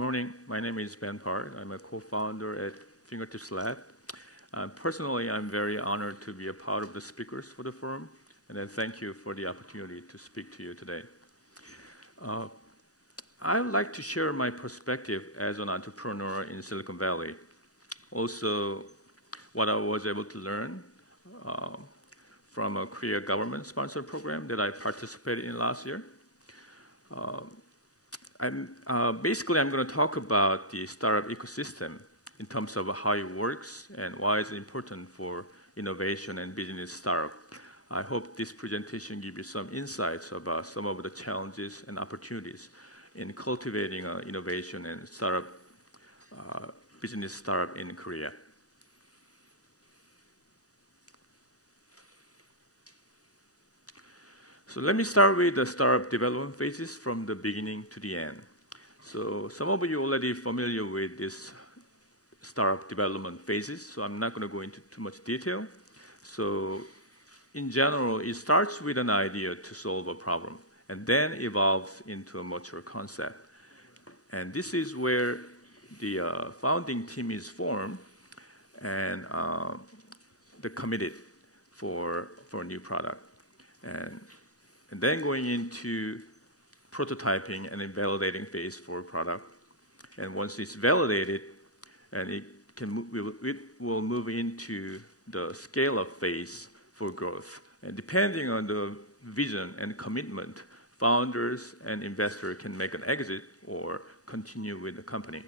morning. My name is Ben Park. I'm a co-founder at 핑거팁스랩. Personally, I'm very honored to be a part of the speakers for the forum, and then thank you for the opportunity to speak to you today. I would like to share my perspective as an entrepreneur in Silicon Valley. Also, what I was able to learn from a Korea government-sponsored program that I participated in last year. Basically, I'm going to talk about the startup ecosystem in terms of how it works and why it's important for innovation and business startup. I hope this presentation gives you some insights about some of the challenges and opportunities in cultivating innovation and startup, business startup in Korea. So let me start with the startup development phases from the beginning to the end. So some of you are already familiar with this startup development phases, so I'm not going to go into too much detail. So in general, it starts with an idea to solve a problem, and then evolves into a mature concept. And this is where the founding team is formed, and they're committed for a new product. And then going into prototyping and then validating phase for a product. And once it's validated, and it will move into the scale-up phase for growth. And depending on the vision and commitment, founders and investors can make an exit or continue with the company.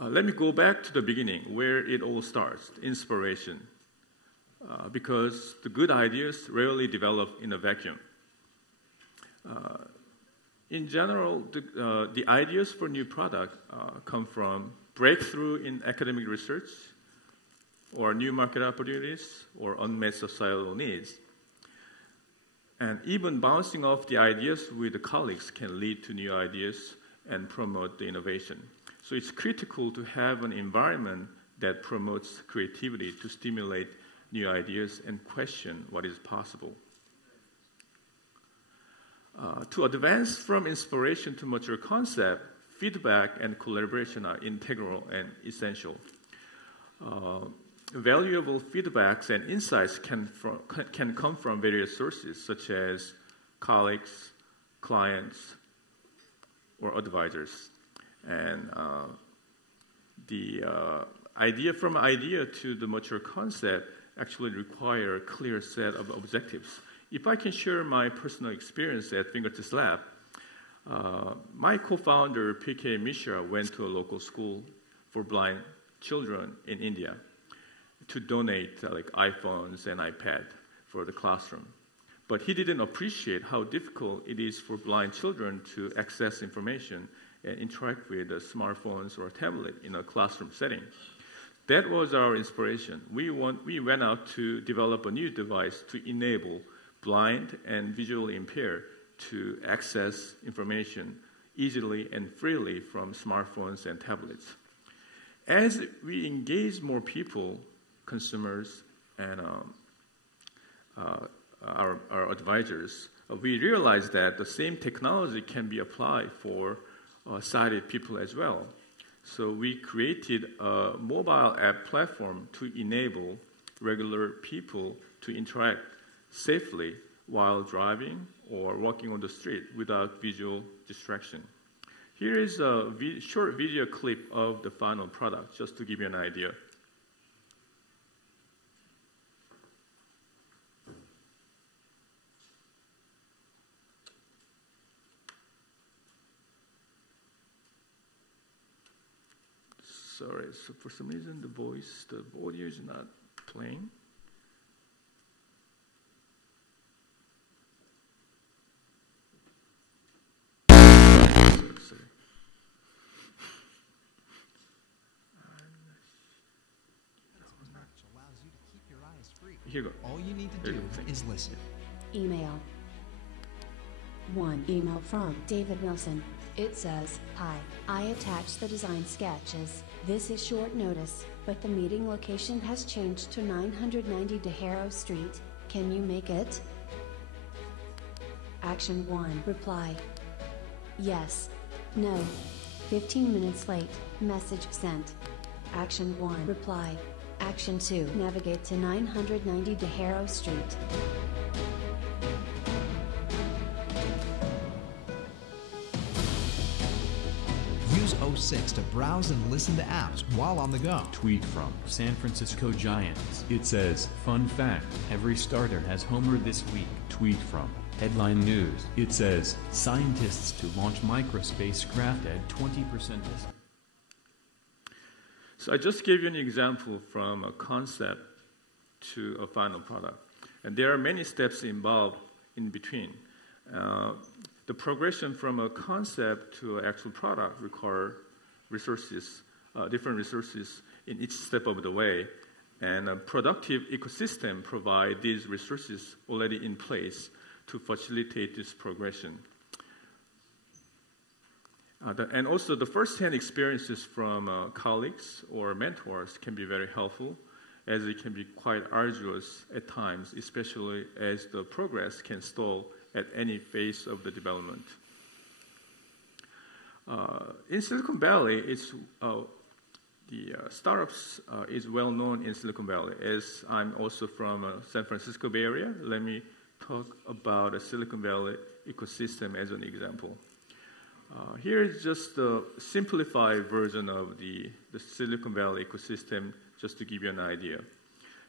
Let me go back to the beginning, where it all starts, inspiration. Because the good ideas rarely develop in a vacuum. In general, the ideas for new product come from breakthrough in academic research, or new market opportunities, or unmet societal needs. And even bouncing off the ideas with the colleagues can lead to new ideas and promote the innovation. So it's critical to have an environment that promotes creativity to stimulate new ideas and question what is possible. To advance from inspiration to mature concept, feedback and collaboration are integral and essential. Valuable feedbacks and insights can come from various sources, such as colleagues, clients, or advisors. And the idea to the mature concept actually require a clear set of objectives. If I can share my personal experience at 핑거팁스랩, my co-founder PK Mishra went to a local school for blind children in India to donate like iPhones and iPad for the classroom. But he didn't appreciate how difficult it is for blind children to access information and interact with smartphones or tablet in a classroom setting. That was our inspiration. We went out to develop a new device to enable blind and visually impaired to access information easily and freely from smartphones and tablets. As we engage more people, consumers, and our advisors, we realized that the same technology can be applied for sighted people as well. So we created a mobile app platform to enable regular people to interact safely while driving or walking on the street without visual distraction. Here is a short video clip of the final product, just to give you an idea. Sorry, so for some reason the audio is not playing. Sorry. Allows you to keep your eyes free. Here you go. All you need to do is listen. Email. One email from David Wilson. It says, "Hi, I attached the design sketches. This is short notice, but the meeting location has changed to 990 DeHaro Street. Can you make it?" Action 1. Reply. Yes, No. 15 minutes late. Message sent. Action 1. Reply. Action 2. Navigate to 990 De Harrow Street. Use 06 to browse and listen to apps while on the go. Tweet from San Francisco Giants. It says, fun fact, every starter has homered this week. Tweet from Headline News. It says, scientists to launch microspacecraft at 20% discount. So I just gave you an example from a concept to a final product. And there are many steps involved in between. The progression from a concept to an actual product require resources, different resources in each step of the way. And a productive ecosystem provides these resources already in place to facilitate this progression. And also the first-hand experiences from colleagues or mentors can be very helpful, as it can be quite arduous at times, especially as the progress can stall at any phase of the development. In Silicon Valley, the startups is well known in Silicon Valley. As I'm also from San Francisco Bay Area, let me talk about a Silicon Valley ecosystem as an example. Here is just a simplified version of the Silicon Valley ecosystem, just to give you an idea.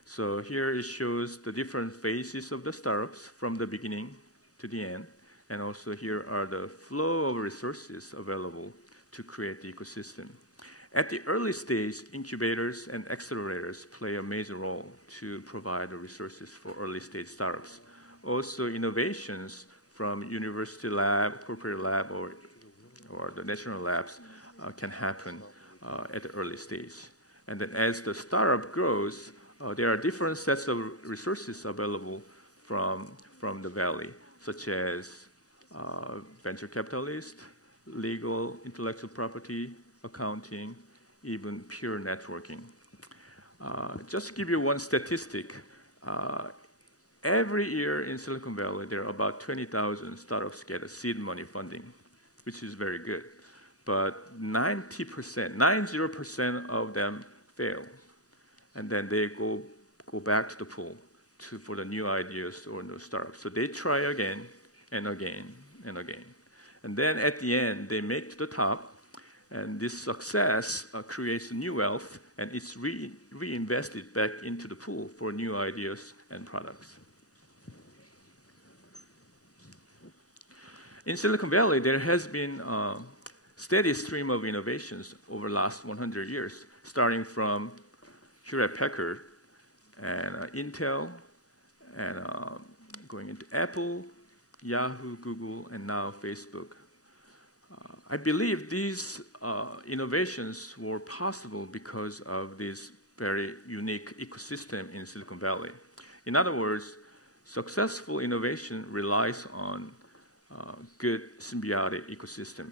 So here it shows the different phases of the startups from the beginning to the end, and also here are the flow of resources available to create the ecosystem. At the early stage, incubators and accelerators play a major role to provide the resources for early stage startups. Also, innovations from university lab, corporate lab, or the national labs can happen at the early stage. And then as the startup grows, there are different sets of resources available from the valley, such as venture capitalists, legal, intellectual property, accounting, even pure networking. Just to give you one statistic, every year in Silicon Valley, there are about 20,000 startups get a seed money funding, which is very good. But 90% of them fail. And then they go back to the pool for the new ideas or new startups. So they try again and again and again. And then at the end, they make to the top, and this success creates new wealth, and it's reinvested back into the pool for new ideas and products. In Silicon Valley, there has been a steady stream of innovations over the last 100 years, starting from Hewlett-Packard and Intel, and going into Apple, Yahoo, Google, and now Facebook. I believe these innovations were possible because of this very unique ecosystem in Silicon Valley. In other words, successful innovation relies on good symbiotic ecosystem.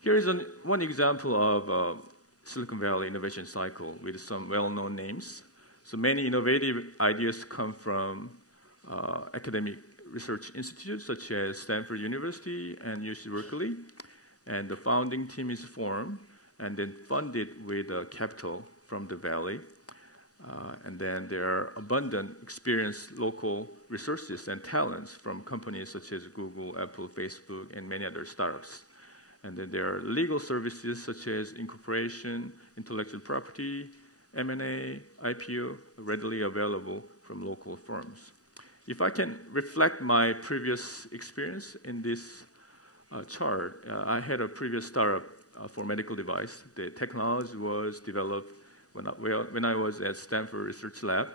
Here is one example of Silicon Valley innovation cycle with some well-known names. So many innovative ideas come from academic research institutes such as Stanford University and UC Berkeley, and the founding team is formed and then funded with capital from the valley. And then there are abundant experienced local resources and talents from companies such as Google, Apple, Facebook, and many other startups. And then there are legal services such as incorporation, intellectual property, M&A, IPO, readily available from local firms. If I can reflect my previous experience in this chart, I had a previous startup for medical device. The technology was developed when I was at Stanford Research Lab.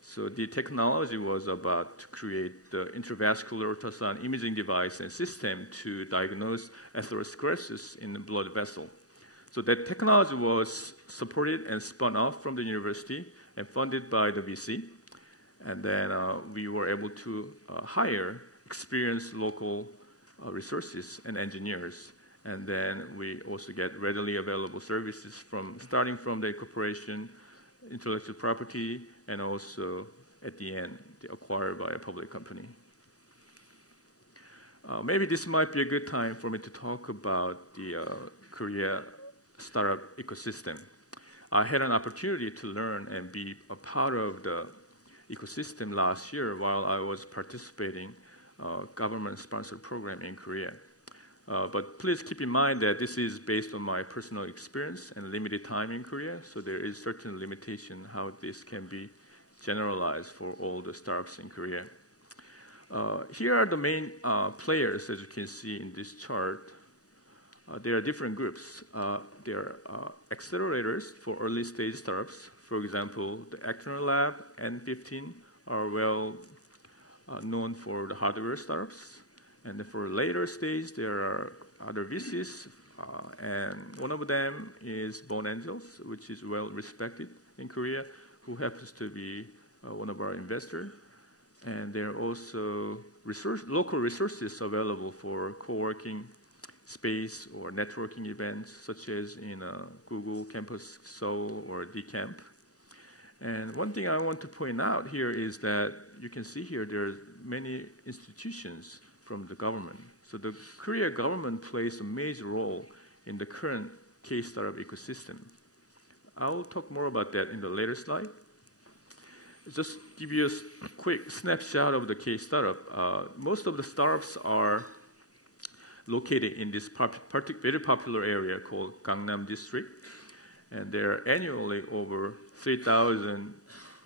So the technology was about to create the intravascular ultrasound imaging device and system to diagnose atherosclerosis in the blood vessel. So that technology was supported and spun off from the university and funded by the VC. And then we were able to hire experienced local resources and engineers. And then we also get readily available services starting from the incorporation, intellectual property, and also at the end, acquired by a public company. Maybe this might be a good time for me to talk about the Korea startup ecosystem. I had an opportunity to learn and be a part of the ecosystem last year while I was participating government-sponsored program in Korea. But please keep in mind that this is based on my personal experience and limited time in Korea, so there is certain limitation how this can be generalized for all the startups in Korea. Here are the main players, as you can see in this chart. There are different groups. There are accelerators for early stage startups. For example, the Actor Lab and N15 are well known for the hardware startups. And for later stage, there are other VCs, and one of them is Bone Angels, which is well respected in Korea, who happens to be one of our investors. And there are also local resources available for co-working space or networking events, such as in Google Campus Seoul or DCamp. And one thing I want to point out here is that you can see here there are many institutions from the government. So the Korea government plays a major role in the current K-startup ecosystem. I will talk more about that in the later slide. Just give you a quick snapshot of the K-startup. Most of the startups are located in this very popular area called Gangnam District. And there are annually over 3,000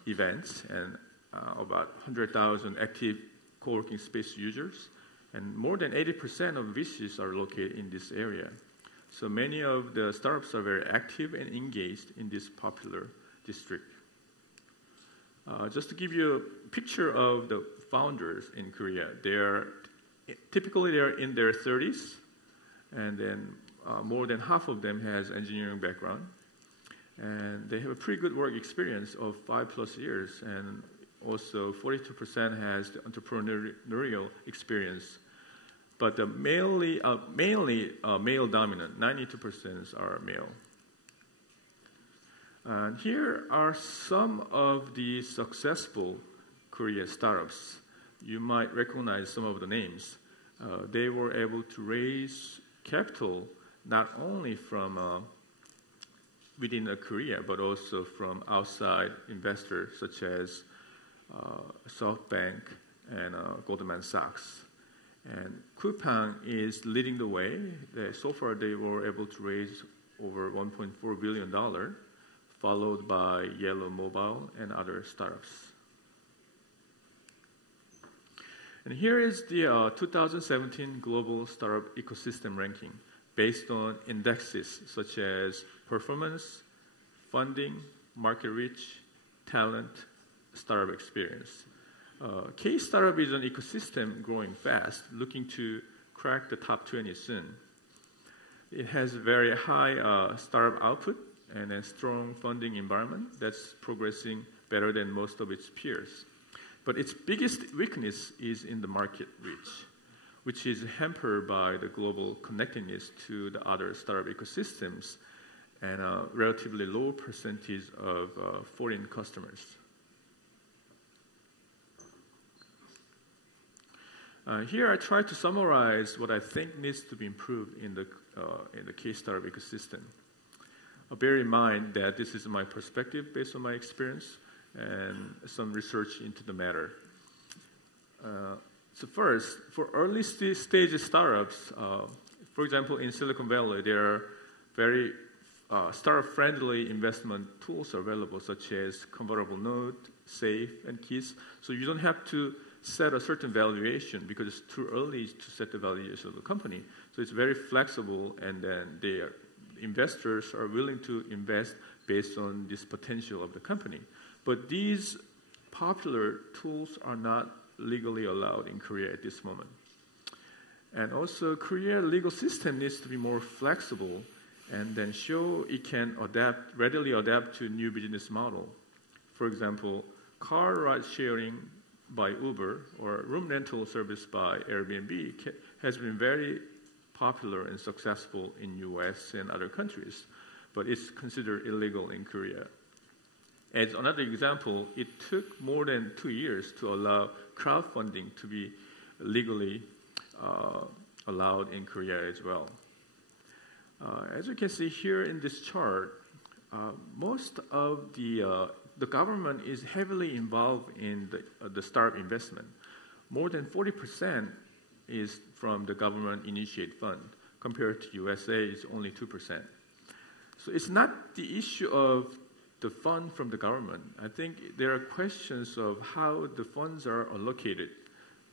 events and about 100,000 active co-working space users. And more than 80% of VCs are located in this area. So many of the startups are very active and engaged in this popular district. Just to give you a picture of the founders in Korea, typically they're in their 30s, and then more than half of them has engineering background. And they have a pretty good work experience of 5+ years, and also 42% has the entrepreneurial experience. But mainly male dominant, 92% are male. And here are some of the successful Korean startups. You might recognize some of the names. They were able to raise capital not only from within Korea, but also from outside investors such as SoftBank and Goldman Sachs. And Coupang is leading the way. So far, they were able to raise over $1.4 billion, followed by Yellow Mobile and other startups. And here is the 2017 Global Startup Ecosystem Ranking based on indexes such as performance, funding, market reach, talent, startup experience. K-startup is an ecosystem growing fast, looking to crack the top 20 soon. It has a very high startup output and a strong funding environment that's progressing better than most of its peers. But its biggest weakness is in the market reach, which is hampered by the global connectedness to the other startup ecosystems and a relatively low percentage of foreign customers. Here I try to summarize what I think needs to be improved in the K-startup ecosystem. Bear in mind that this is my perspective based on my experience and some research into the matter. So first, for early stage startups, for example, in Silicon Valley, there are very startup-friendly investment tools available, such as convertible note, SAFE, and KISS. So you don't have to set a certain valuation because it's too early to set the valuation of the company. So it's very flexible, and then investors are willing to invest based on this potential of the company. But these popular tools are not legally allowed in Korea at this moment. And also, Korea's legal system needs to be more flexible and then show it can readily adapt to new business model. For example, car ride sharing by Uber or room rental service by Airbnb has been very popular and successful in US and other countries, but it's considered illegal in Korea. As another example, it took more than 2 years to allow crowdfunding to be legally allowed in Korea as well. As you can see here in this chart, most of the government is heavily involved in the startup investment. More than 40% is from the government-initiated fund. Compared to USA, it's only 2%. So it's not the issue of the fund from the government. I think there are questions of how the funds are allocated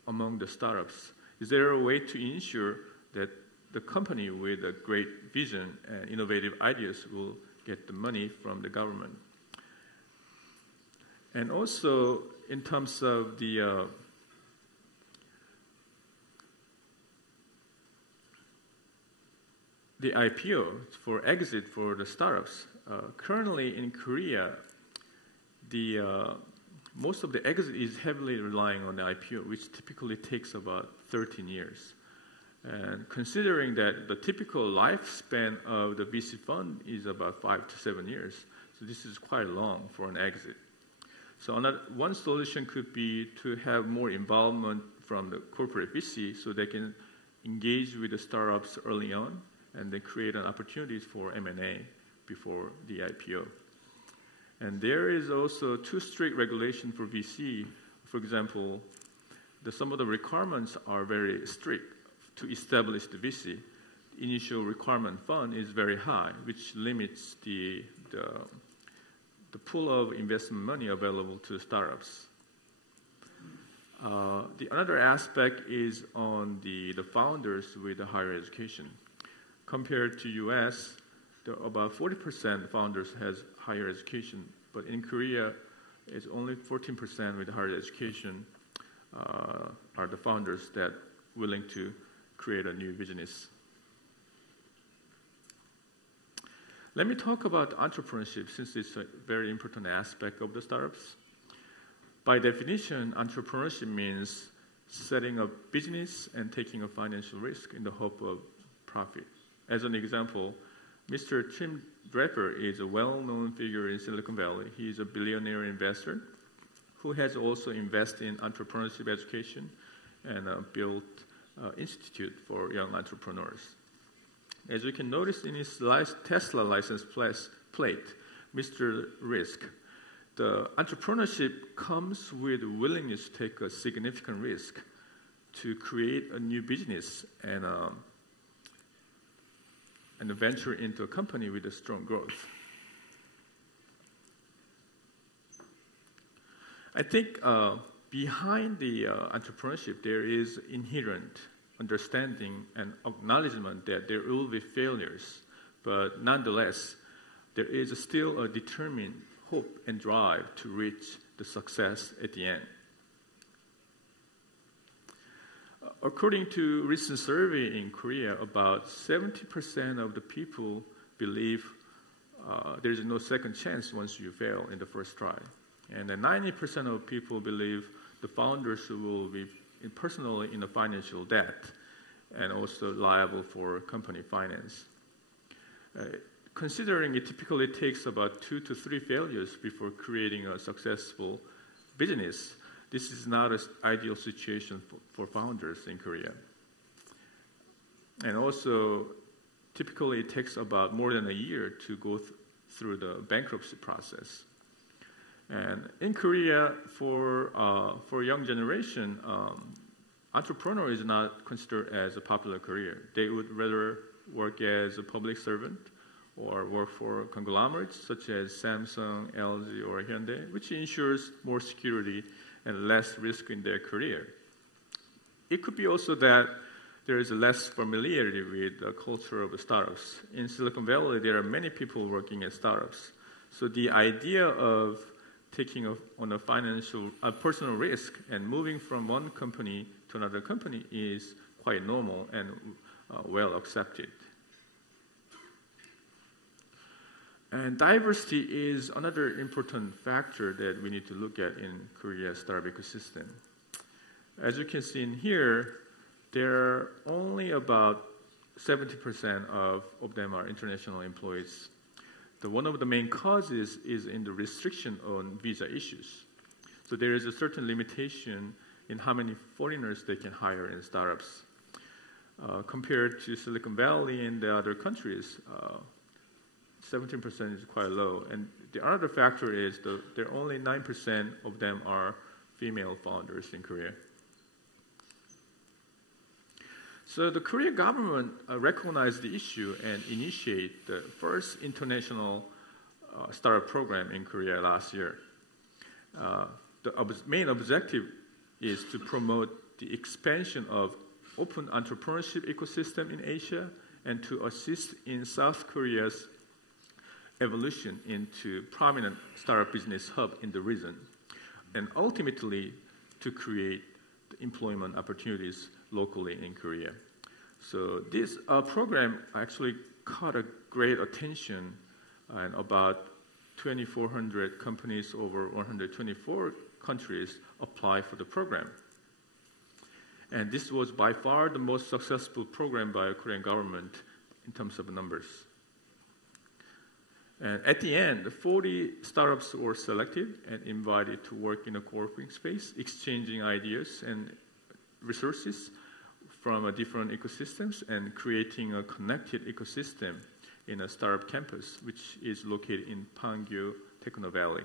among the startups. Is there a way to ensure that the company with a great vision and innovative ideas will get the money from the government? And also, in terms of the IPO for exit for the startups, currently in Korea, most of the exit is heavily relying on the IPO, which typically takes about 13 years. And considering that the typical lifespan of the VC fund is about 5 to 7 years, so this is quite long for an exit. So one solution could be to have more involvement from the corporate VC so they can engage with the startups early on and then create an opportunities for M&A before the IPO. And there is also too strict regulation for VC. For example, some of the requirements are very strict to establish the VC. Initial requirement fund is very high, which limits the pool of investment money available to startups. The another aspect is on the founders with the higher education. Compared to US, about 40% founders has higher education, but in Korea, it's only 14% with higher education are the founders that willing to create a new business. Let me talk about entrepreneurship, since it's a very important aspect of the startups. By definition, entrepreneurship means setting up business and taking a financial risk in the hope of profit. As an example, Mr. Tim Draper is a well-known figure in Silicon Valley. He is a billionaire investor who has also invested in entrepreneurship education and built an institute for young entrepreneurs. As you can notice in his Tesla license plate, Mr. Risk, the entrepreneurship comes with willingness to take a significant risk to create a new business and venture into a company with a strong growth. I think behind the entrepreneurship, there is inherent understanding and acknowledgement that there will be failures, but nonetheless, there is still a determined hope and drive to reach the success at the end. According to a recent survey in Korea, about 70% of the people believe there is no second chance once you fail in the first try. And 90% of people believe the founders will be personally in a financial debt and also liable for company finance. Considering it typically takes about 2 to 3 failures before creating a successful business, this is not an ideal situation for founders in Korea. And also, typically it takes about more than a year to go through the bankruptcy process. And in Korea, for young generation, entrepreneur is not considered as a popular career. They would rather work as a public servant or work for conglomerates such as Samsung, LG, or Hyundai, which ensures more security and less risk in their career. It could be also that there is less familiarity with the culture of the startups. In Silicon Valley, there are many people working at startups. So the idea of taking on a personal risk and moving from one company to another company is quite normal and well accepted. And diversity is another important factor that we need to look at in Korea's startup ecosystem. As you can see in here, there are only about 70% of them are international employees. One of the main causes is in the restriction on visa issues. So there is a certain limitation in how many foreigners they can hire in startups. compared to Silicon Valley and the other countries, 17% is quite low. And the other factor is there are only 9% of them are female founders in Korea. So the Korean government recognized the issue and initiated the first international startup program in Korea last year. The main objective is to promote the expansion of open entrepreneurship ecosystem in Asia and to assist in South Korea's evolution into prominent startup business hub in the region, and ultimately to create employment opportunities locally in Korea. So this program actually caught a great attention, and about 2,400 companies over 124 countries applied for the program. And this was by far the most successful program by the Korean government in terms of numbers. And at the end, 40 startups were selected and invited to work in a co-working space, exchanging ideas and resources from different ecosystems and creating a connected ecosystem in a startup campus, which is located in Pangyo Techno Valley.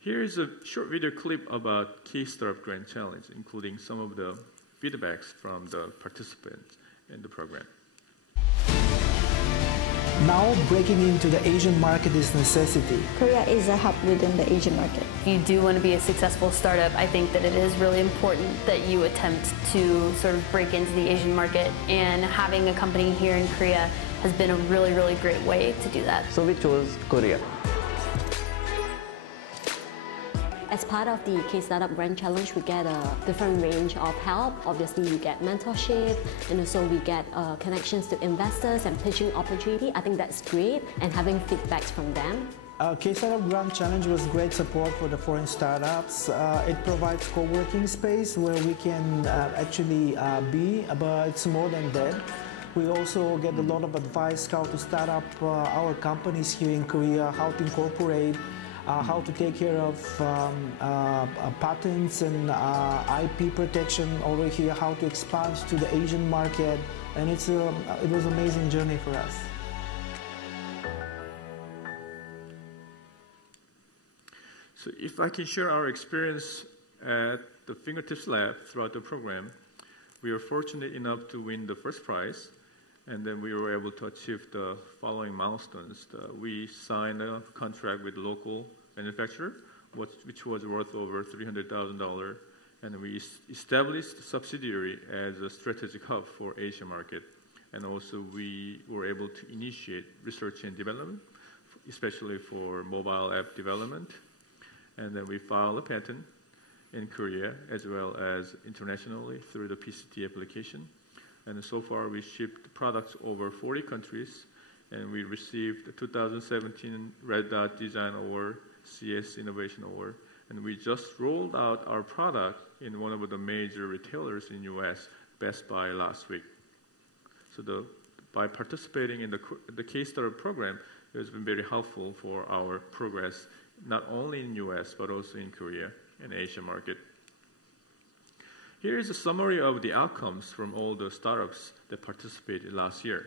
Here is a short video clip about K-Startup Grand Challenge, including some of the feedbacks from the participants in the program. Now breaking into the Asian market is necessity. Korea is a hub within the Asian market. If you do want to be a successful startup, I think that it is really important that you attempt to sort of break into the Asian market, and having a company here in Korea has been a really, really great way to do that. So we chose Korea. As part of the K-Startup Grand Challenge, we get a different range of help. Obviously, you get mentorship, and also we get connections to investors and pitching opportunity. I think that's great, and having feedbacks from them. K-Startup Grand Challenge was great support for the foreign startups. It provides co-working space where we can actually be, but it's more than that. We also get a lot of advice how to start up our companies here in Korea, how to incorporate, how to take care of patents and IP protection over here, how to expand to the Asian market, and it was an amazing journey for us. So if I can share our experience at the 핑거팁스랩 throughout the program, we were fortunate enough to win the first prize, and then we were able to achieve the following milestones. We signed a contract with local manufacturer, which was worth over $300,000, and we established a subsidiary as a strategic hub for Asia market. And also we were able to initiate research and development, especially for mobile app development. And then we filed a patent in Korea as well as internationally through the PCT application. And so far we shipped products over 40 countries, and we received the 2017 Red Dot Design Award, CS Innovation Award, and we just rolled out our product in one of the major retailers in US, Best Buy, last week. So by participating in the K-Startup program, it has been very helpful for our progress, not only in US, but also in Korea and Asia market. Here is a summary of the outcomes from all the startups that participated last year.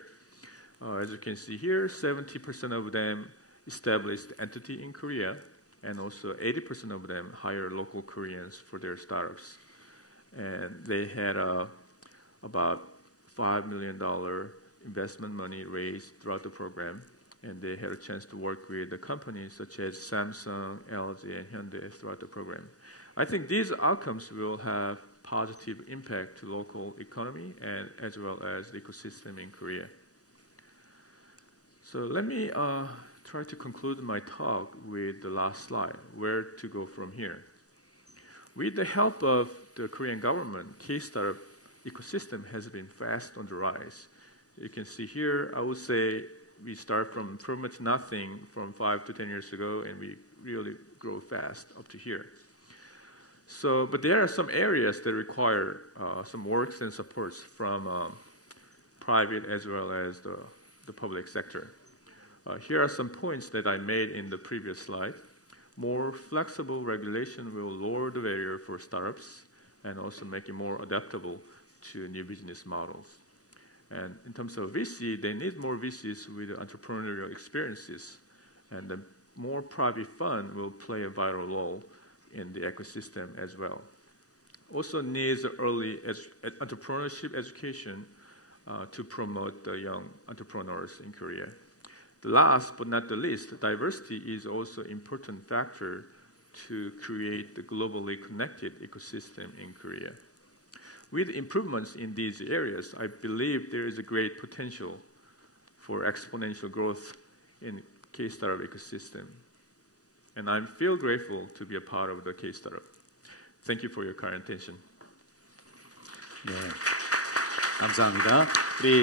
As you can see here, 70% of them established entity in Korea, and also 80% of them hired local Koreans for their startups. And they had about $5 million investment money raised throughout the program, and they had a chance to work with the companies such as Samsung, LG, and Hyundai throughout the program. I think these outcomes will have positive impact to local economy and as well as the ecosystem in Korea. So let me try to conclude my talk with the last slide, where to go from here. With the help of the Korean government, K-Startup ecosystem has been fast on the rise. You can see here, I would say we start from pretty much nothing from 5 to 10 years ago, and we really grow fast up to here. So, but there are some areas that require some works and supports from private as well as the public sector. Here are some points that I made in the previous slide. more flexible regulation will lower the barrier for startups and also make it more adaptable to new business models. And in terms of VC, they need more VCs with entrepreneurial experiences, and the more private fund will play a vital role in the ecosystem as well. Also needs early entrepreneurship education to promote the young entrepreneurs in Korea. The last but not the least, diversity is also an important factor to create the globally connected ecosystem in Korea. With improvements in these areas, I believe there is a great potential for exponential growth in K-startup ecosystem. And I feel grateful to be a part of the K-startup. Thank you for your kind attention. 네, 감사합니다. 우리